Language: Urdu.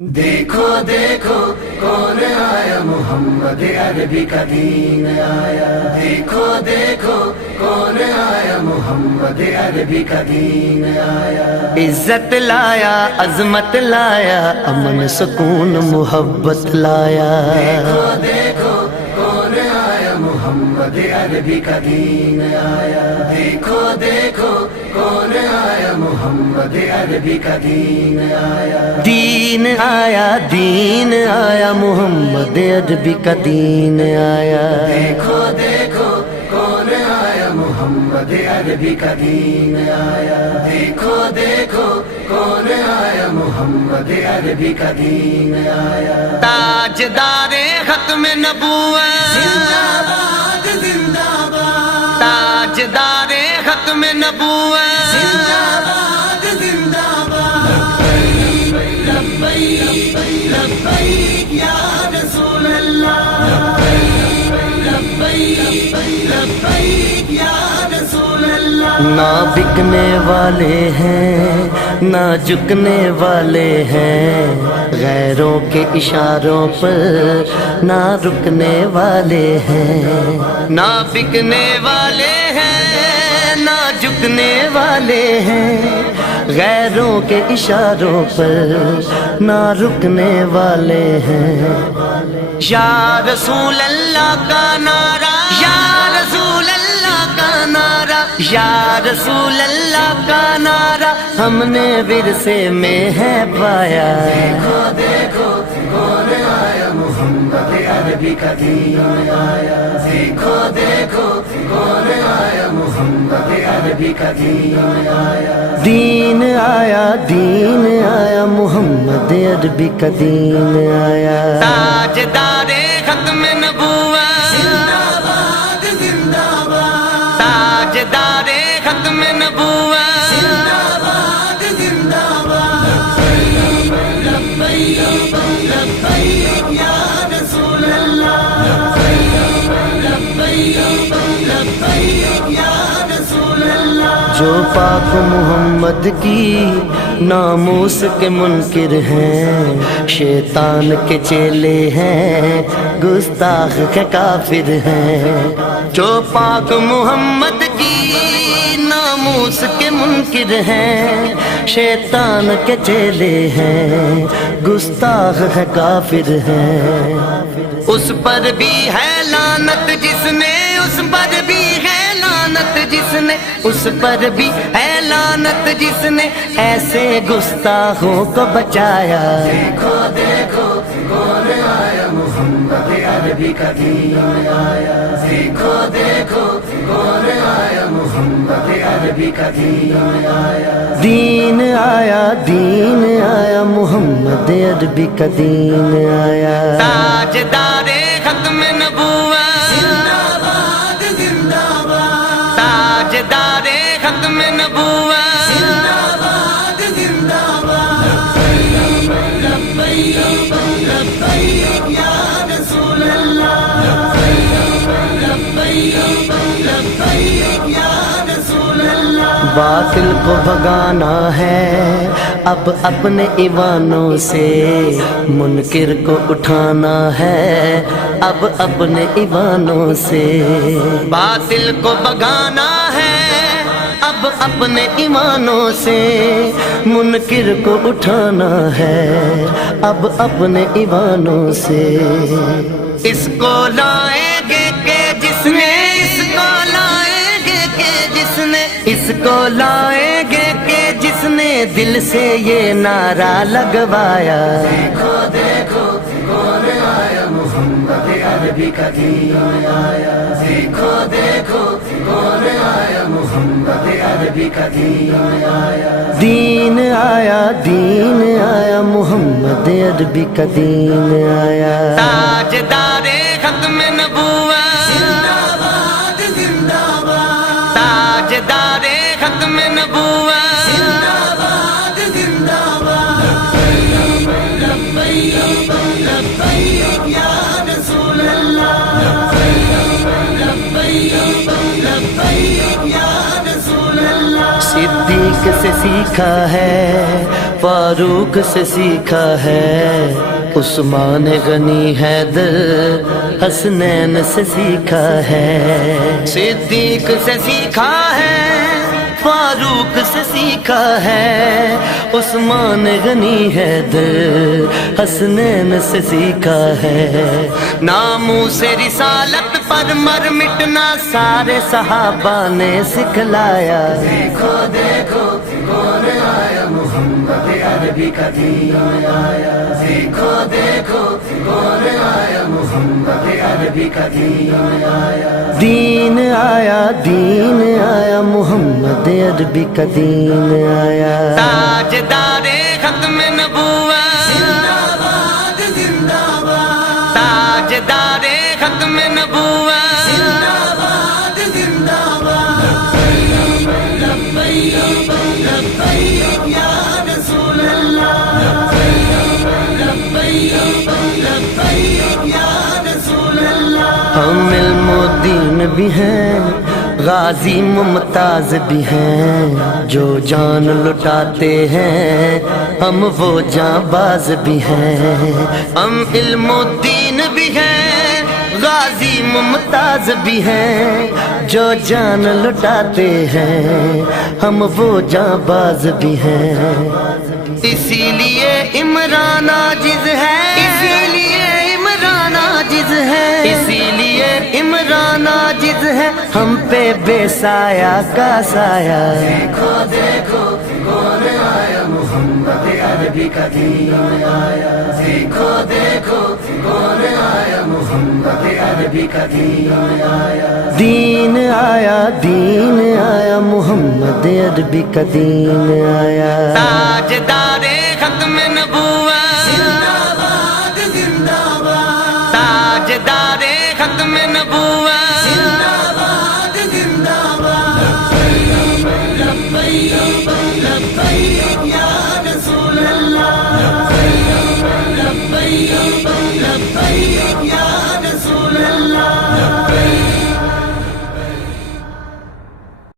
دیکھو دیکھو کون آیا، محمد عربی کا دین آیا۔ دیکھو دیکھو کون آیا، محمد عربی کا دین آیا۔ عزت لایا، عظمت لایا، امن سکون محبت لایا۔ دیکھو دیکھو کون آیا، محمد عربی کا دین آیا۔ دیکھو دیکھو کون آیا، محمد عربی کا دین آیا۔ دین آیا، دین آیا، محمد عربی کا دین آیا۔ دیکھو دیکھو کون آیا، محمد عربی کا دین آیا۔ دیکھو دیکھو کون آیا، محمد عربی کا دین آیا۔ تاجدار ختم نبوت، زندہ باد زندہ باد، تاجدار ختم نبوت، زندہ باد زندہ باد۔ لبیک لبیک یا رسول اللہ، لبیک لبیک یا رسول اللہ۔ نہ بکنے والے ہیں نہ جھکنے والے ہیں، غیروں کے اشاروں پر نہ رکنے والے ہیں۔ نہ بکنے والے ہیں نہ جھکنے والے ہیں، غیروں کے اشاروں پر نہ رکنے والے ہیں۔ یا رسول اللہ کا نعرہ، یا رسول اللہ کا نعرہ، یا رسول اللہ کا نعرہ ہم نے ورثے میں ہے پایا۔ دیکھو دیکھو کون آیا، محمد عربی کا دین آیا۔ دیکھو دیکھو کون آیا، محمد عربی کا دین آیا۔ دین آیا، دین آیا، محمد عربی کا دین آیا۔ تاجدار ختم نبوت، زندہ باد زندہ باد، تاجدار ختم نبوت، زندہ باد زندہ باد۔ لبیک لبیک یا رسول اللہ، لبیک لبیک یا رسول اللہ۔ جو پاک محمد کی ناموس کے منکر ہیں، شیطان کے چیلے ہیں، گستاخ کے کافر ہیں۔ جو پاک محمد کی ناموس کے منکر ہیں، شیطان کے چیلے ہیں، گستاخ ہے کافر ہیں۔ اس پر بھی ہے لعنت جس نے، اس پر بھی ہے لعنت جس نے، اس پر بھی ہے لعنت جس نے ایسے گستاخوں کو بچایا۔ دیکھو دیکھو کون آیا، محمد عربی کا دین آیا۔ دیکھو دیکھو کون آیا، محمد عربی کا دین آیا۔ دین آیا، دین آیا، محمد عربی کا دین آیا۔ تاجدار ختم نبوت، زندہ باد زندہ باد، تاجدار ختم نبوت، زندہ باد زندہ باد۔ لبیک لبیک یا رسول اللہ، لبیک لبیک یا رسول اللہ۔ باطل کو بھگانا ہے اب اپنے ایوانوں سے، منکر کو اٹھانا ہے اب اپنے ایوانوں سے۔ باطل کو بھگانا ہے اب اپنے ایمانوں سے، منکر کو اٹھانا ہے اب اپنے ایوانوں سے۔ اس کو لائیں گے کہ جس نے، اس کو لائیں گے کہ جس نے، اس کو لائیں گے کہ جس نے دل سے یہ نعرہ لگوایا۔ دیکھو دیکھو کون آیا، محمد عربی کا دین آیا۔ دیکھو دیکھو کون آیا، محمد عربی کا دین آیا۔ دین آیا، دین آیا، محمد عربی کا دین آیا۔ تاجدار ختم نبوت، زندہ باد زندہ باد، تاجدار ختم نبوت، زندہ باد زندہ باد۔ لبیک لبیک یا رسول اللہ، لبیک لبیک یا رسول اللہ۔ صدیق سے سیکھا ہے، فاروق سے سیکھا ہے، عثمان غنی حیدر حسنین سے سیکھا ہے، صدیق سے سیکھا ہے، فاروق سے سیکھا ہے، عثمان غنی حیدر حسنین سے سیکھا ہے، ناموس رسالت پر مر مٹنا سارے صحابہ نے سکھلایا، دیکھو دیکھو کون آیا محمد عربی کا دین آیا، دیکھو دیکھو کون آیا محمد عربی کا دین آیا، دین آیا، دین آیا، محمد عربی کا دین آیا، تاجدار ختم نبوت، زندہ باد زندہ باد، تاجدار ختم نبوت، زندہ باد زندہ باد، لبیک لبیک یا رسول اللہ، لبیک لبیک یا رسول اللہ، ہم علم و دین بھی ہیں، غازی ممتاز بھی ہیں، جو جان لٹاتے ہیں ہم وہ جاں باز بھی ہیں، ہم علم و دین بھی ہیں، غازی ممتاز بھی ہیں، جو جان لٹاتے ہیں ہم وہ جاں باز بھی ہیں، اسی لیے عمران عاجز ہے، اسی لیے عمران عاجز ہے، اسی لیے عمران عاجز ہے، ہم پہ بے سایہ کا سایہ، دیکھو دیکھو کون آیا محمد عربی کا دین آیا، دیکھو دیکھو کون آیا محمد عربی کا دین آیا، دین آیا، دین آیا، محمد عربی کا دین آیا، تاجدار ختم نبوت، زندہ باد زندہ باد، تاجدار ختم نبوت، زندہ باد زندہ باد، لبیک لبیک یا رسول اللہ، لبیک لبیک یا رسول اللہ۔